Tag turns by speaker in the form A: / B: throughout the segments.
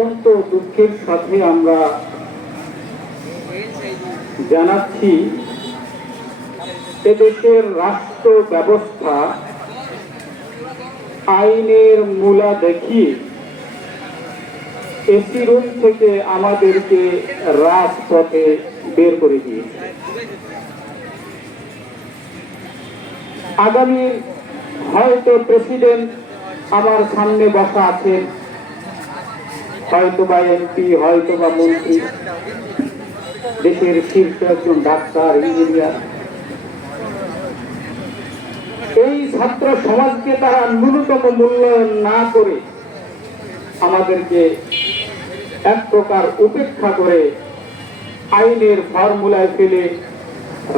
A: অত্যন্ত দুঃখের সাথে আমরা জানাচ্ছি, এদেশের রাষ্ট্র ব্যবস্থা আইনের মূলা দেখিয়ে এসি রুম থেকে আমাদেরকে রাজপথে বের করে দিয়েছে। আগামী হয়তো প্রেসিডেন্ট আমার সামনে বসা আছেন হয়তো বা এমপি হয়তো বা মন্ত্রী, দেশের শীর্ষ একজন ডাক্তার, ইঞ্জিনিয়ার। এই ছাত্র সমাজকে তারা ন্যূনতম মূল্যায়ন না করে আমাদেরকে এক প্রকার উপেক্ষা করে আইনের ফর্মুলায় ফেলে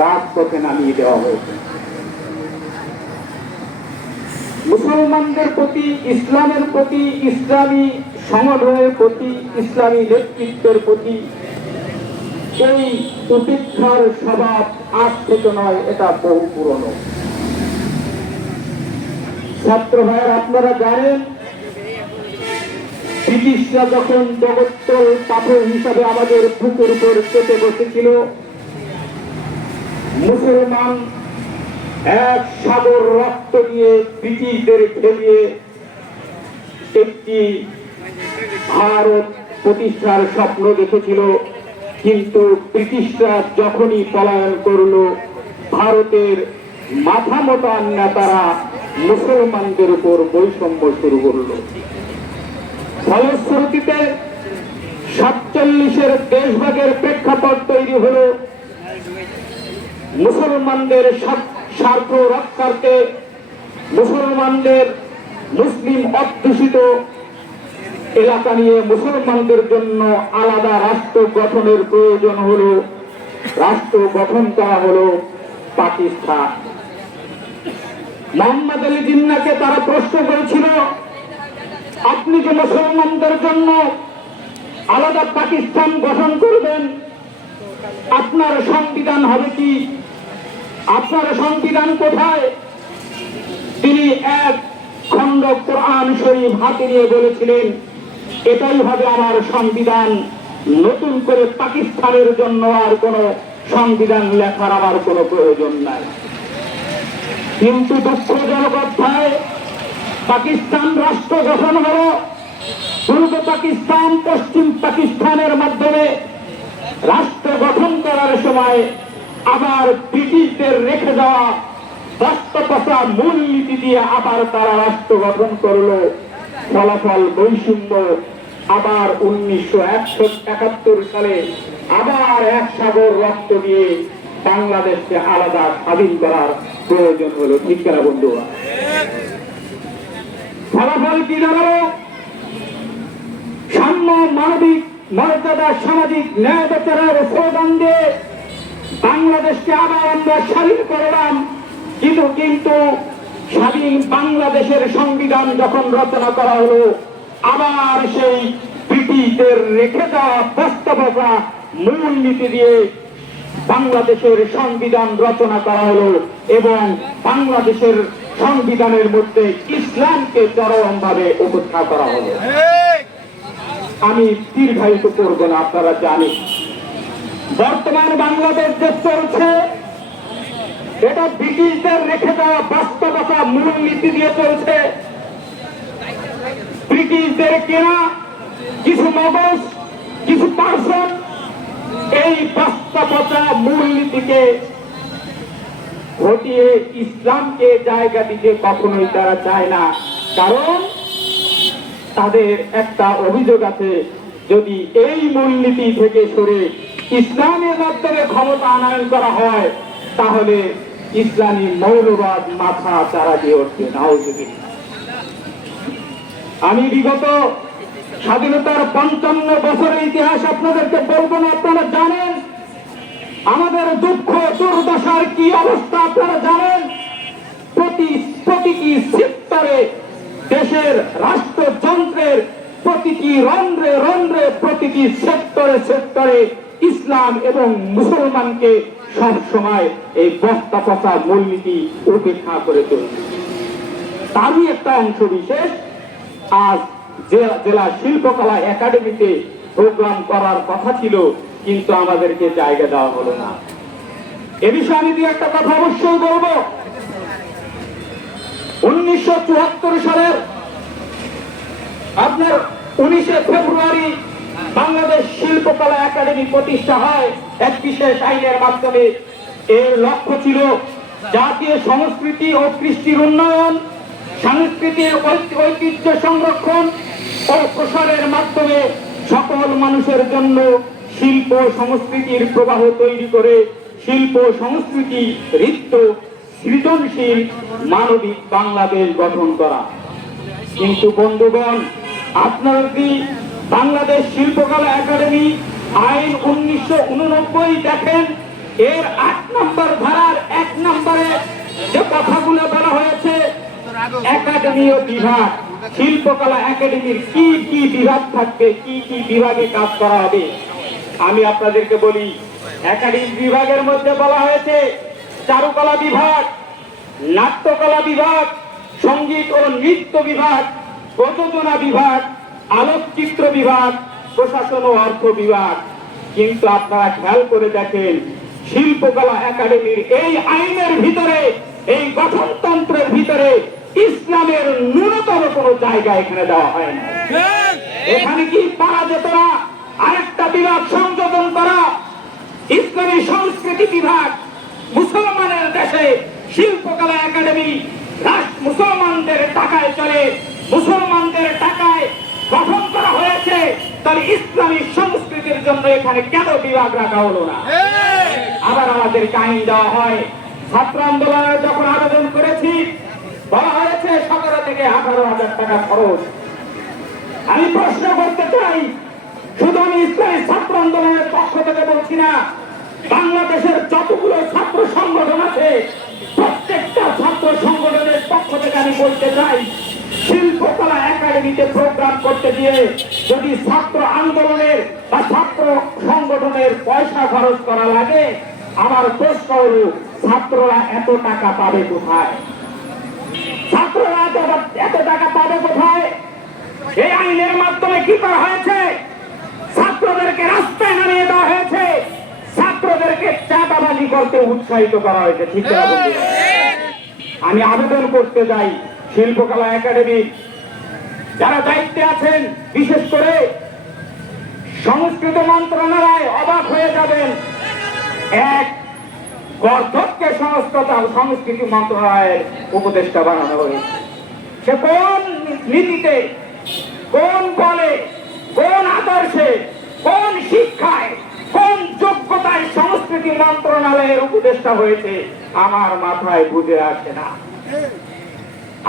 A: রাজপথে নামিয়ে দেওয়া হয়েছে। মুসলমানদের প্রতি, ইসলামের প্রতি ইসলামী সংগঠনের প্রতি, ইসলামী নেতৃত্বের প্রতি এই উপেক্ষার স্বভাব আজ থেকে নয়, এটা বহু পুরনো। ছাত্র ভাইয়ের, আপনারা জানেন, ব্রিটিশরা যখন জগত্তল পাথর হিসাবে আমাদের বুকের উপর চেপে বসেছিল, মুসলমান এক সাগর রক্ত দিয়ে ব্রিটিশদের খেলিয়ে একটি ভারত প্রতিষ্ঠার স্বপ্ন দেখেছিল, কিন্তু ব্রিটিশরা যখনই পলায়ন করল, ভারতের মাথা মোটা নেতারা মুসলমানদের উপর বৈষম্য শুরু করল। ফলশ্রুতিতে সাতচল্লিশের দেশভাগের প্রেক্ষাপট তৈরি হলো, মুসলমানদের স্বার্থ- রক্ষার্থে মুসলমানদের মুসলিম অধ্যুষিত এলাকা নিয়ে মুসলমানদের জন্য আলাদা রাষ্ট্র গঠনের প্রয়োজন হলো, রাষ্ট্র গঠন করা হলো পাকিস্তান। মোহাম্মদ আলী জিন্নাকে তারা প্রশ্ন করেছিল, আপনি যে মুসলমানদের জন্য আলাদা পাকিস্তান গঠন করবেন? আপনার সংবিধান হবে কি? আপনার সংবিধান কোথায়? তিনি এক খণ্ড কোরআন শরীফ হাতে নিয়ে বলেছিলেন এটাই হবে আমার সংবিধান। নতুন করে পাকিস্তানের জন্য আর কোনো সংবিধান লেখার আমার কোনো প্রয়োজন নাই। কিন্তু দুঃখজনক অধ্যায়, পাকিস্তান রাষ্ট্র গঠন হলো পূর্ব পাকিস্তান, পশ্চিম পাকিস্তানের মাধ্যমে রাষ্ট্র গঠন করার সময় আবার ব্রিটিশদের রেখে দেওয়া যাওয়া রাষ্ট্রপতা মূলনীতি দিয়ে আবার তারা রাষ্ট্র গঠন করল। ফলাফল বৈষম্য আবার উনিশশো একাত্তর সালে আবার এক সাগর রক্ত দিয়ে বাংলাদেশকে আলাদা স্বাধীন করার প্রয়োজন হলো। ঠিক কেনা বন্ধুরা ফলাফল কি দাঁড়াল সাম্য মানবিক মর্যাদা সামাজিক ন্যায় বিচারের স্লোগান বাংলাদেশকে আবার আমরা স্বাধীন করলাম কিন্তু কিন্তু স্বাধীন বাংলাদেশের সংবিধান যখন রচনা করা হলো, আবার সেই ব্রিটিশদের রেখে দেওয়া বাস্তবতা মূলনীতি দিয়ে বাংলাদেশের সংবিধান রচনা করা হলো এবং বাংলাদেশের সংবিধানের মধ্যে ইসলামকে চরম ভাবে উপেক্ষা করা হলো। আমি দীর্ঘায়িত করব না, আপনারা জানেন। বর্তমান বাংলাদেশ যে চলছে এটা ব্রিটিশদের রেখে দেওয়া বাস্তবতা মূলনীতি দিয়ে চলছে। ব্রিটিশদের কেনা কিছু মগজ, কিছু পার্সন এই বাস্তবতা মূলনীতিকে ঘটিয়ে ইসলামকে জায়গা দিতে কখনোই তারা চায় না। কারণ তাদের একটা অভিযোগ আছে, যদি এই মূলনীতি থেকে সরে ইসলামের মাধ্যমে ক্ষমতা আনয়ন করা হয়, তাহলে ইসলামী মৌলবাদ মাথা চারা দিয়ে নাওজুবিল্লাহ আমি বিগত স্বাধীনতার পঞ্চান্ন বছরের ইতিহাস আপনাদেরকে বলব না, আপনারা জানেন। আমাদের দুঃখ, দুর্দশার কি অবস্থা আপনারা জানেন? প্রতি, প্রতিটি সেক্টরে দেশের রাষ্ট্রযন্ত্রের প্রতিটি রন্ধ্রে রন্ধ্রে, প্রতিটি সেক্টরে সেক্টরে ইসলাম এবং মুসলমানকে সব সময় এই বস্তা পচা মূলনীতি উপেক্ষা করে চলছে তারই একটা অংশ বিশেষ, আজ জেলা শিল্পকলা একাডেমিতে প্রোগ্রাম করার কথা ছিল, কিন্তু আমাদেরকে জায়গা দেওয়া হলো না। এ বিষয়ে আমি দু একটা কথা অবশ্যই বলব। উনিশশো সালের আপনার উনিশে ফেব্রুয়ারি বাংলাদেশ শিল্পকলা একাডেমি প্রতিষ্ঠা হয়। এক বিশেষ আইনের মাধ্যমে এর লক্ষ্য ছিল জাতীয় সংস্কৃতি ও কৃষ্টির উন্নয়ন সাংস্কৃতিক ঐতিহ্য সংরক্ষণ ও প্রসারের মাধ্যমে সকল মানুষের জন্য শিল্প সংস্কৃতির প্রবাহ তৈরি করে শিল্প সংস্কৃতি নৃত্য সৃজনশীল মানবিক বাংলাদেশ গঠন করা। কিন্তু বন্ধুগণ, আপনারা কি বাংলাদেশ শিল্পকলা একাডেমি আইন উনিশশো উননব্বই দেখেন, এর আট নম্বর ধারার এক নম্বরে যে কথাগুলো বলা হয়েছে একাডেমীয় বিভাগ, শিল্পকলা একাডেমির কি কি বিভাগ থাকবে, কি কি বিভাগে কাজ করা হবে? আমি আপনাদেরকে বলি একাডেমিক বিভাগের মধ্যে বলা হয়েছে, চারুকলা বিভাগ, নাট্যকলা বিভাগ, সংগীত ও নৃত্য বিভাগ, প্রযোজনা বিভাগ, আলোকচিত্র বিভাগ প্রশাসন ও অর্থ বিভাগ। কিন্তু আপনারা খেয়াল করে দেখেন শিল্পকলা একাডেমির এই আইনের ভিতরে এই গঠনতন্ত্রের ভিতরে ইসলামের ন্যূনতম কোনো জায়গা এখানে দেওয়া হয় না। এখানে কি পারা যেত না? আরেকটা বিভাগ সংযোজন করা। ইসলামী সংস্কৃতি বিভাগ মুসলমানের দেশে শিল্পকলা একাডেমি মুসলমানদের টাকায় চলে। মুসলমানদের টাকায় গঠন করা হয়েছে। তাহলে ইসলামী সংস্কৃতির জন্য এখানে কেন বিভাগ রাখা হলো না? আবার আমাদের আইন দেওয়া হয় ছাত্র আন্দোলনের যখন আবেদন করেছি বলা হয়েছে সতেরো থেকে আঠারো হাজার টাকা খরচ। আমি প্রশ্ন করতে চাই শুধু আমি ইসলামী ছাত্র আন্দোলনের পক্ষ থেকে বলছি না বাংলাদেশের যতগুলো ছাত্র সংগঠন আছে প্রত্যেকটা ছাত্র সংগঠনের পক্ষ থেকে আমি বলতে চাই শিল্পকলা একাডেমিতে প্রোগ্রাম করতে গিয়ে যদি ছাত্র আন্দোলনের বা ছাত্র সংগঠনের পয়সা খরচ করা লাগে, আমার প্রশ্ন হল ছাত্ররা এত টাকা পাবে কোথায়? ছাত্ররা এত- টাকা পাবে কোথায়? এই আইনের মাধ্যমে কি করা হয়েছে? ছাত্রদেরকে রাস্তায় নামিয়ে দেওয়া হয়েছে। ছাত্রদেরকে চাঁদাবাজি করতে উৎসাহিত করা হয়েছে, ঠিক? আমি আবেদন করতে যাই, শিল্পকলা একাডেমি যারা দায়িত্বে আছেন, বিশেষ করে সংস্কৃত মন্ত্রণালয় অবাক হয়ে যাবেন। এক গর্ধককে সংস্কৃত, সংস্কৃতি মন্ত্রণালয়ের উপদেষ্টা বানানো হয়েছে। সে কোন নীতিতে, কোন বলে, কোন আদর্শে, কোন শিক্ষায়, কোন যোগ্যতায় সংস্কৃতি মন্ত্রণালয়ের উপদেষ্টা হয়েছে, আমার মাথায় বুঝে আসে না।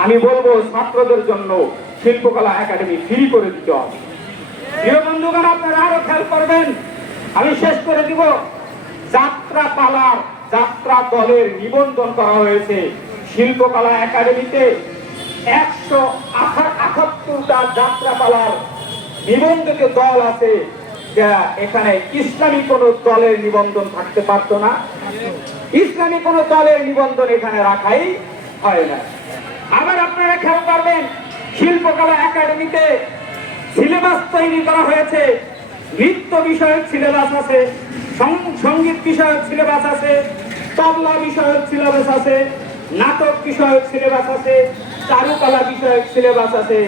A: আমি বলব ছাত্রদের জন্য শিল্পকলা একাডেমি ফ্রি করে দিতে হবে। প্রিয় বন্ধুগণ, আপনারা আরও খেয়াল করবেন, আমি শেষ করে দিব যাত্রা পালার যাত্রা দলের নিবন্ধন করা হয়েছে। শিল্পকলা একাডেমিতে একশো আটাত্তরটা যাত্রা পালার নিবন্ধিত দল আছে। যা এখানে ইসলামী কোন দলের নিবন্ধন থাকতে পারতো না। ইসলামী কোন দলের নিবন্ধন এখানে রাখাই হয় না। আবার আপনারা খেয়াল করবেন শিল্পকলা একাডেমিতে সিলেবাস তৈরি করা হয়েছে। নৃত্য বিষয়ক সিলেবাস আছে সংগীত বিষয়ক সিলেবাস আছে, তবলা বিষয়ক সিলেবাস আছে, নাটক বিষয়ক সিলেবাস আছে, চারুকলা বিষয়ক সিলেবাস আছে,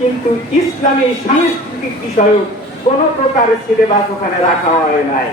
A: কিন্তু ইসলামী সাংস্কৃতিক বিষয়ক কোন প্রকারের সিলেবাস ওখানে রাখা হয় নাই।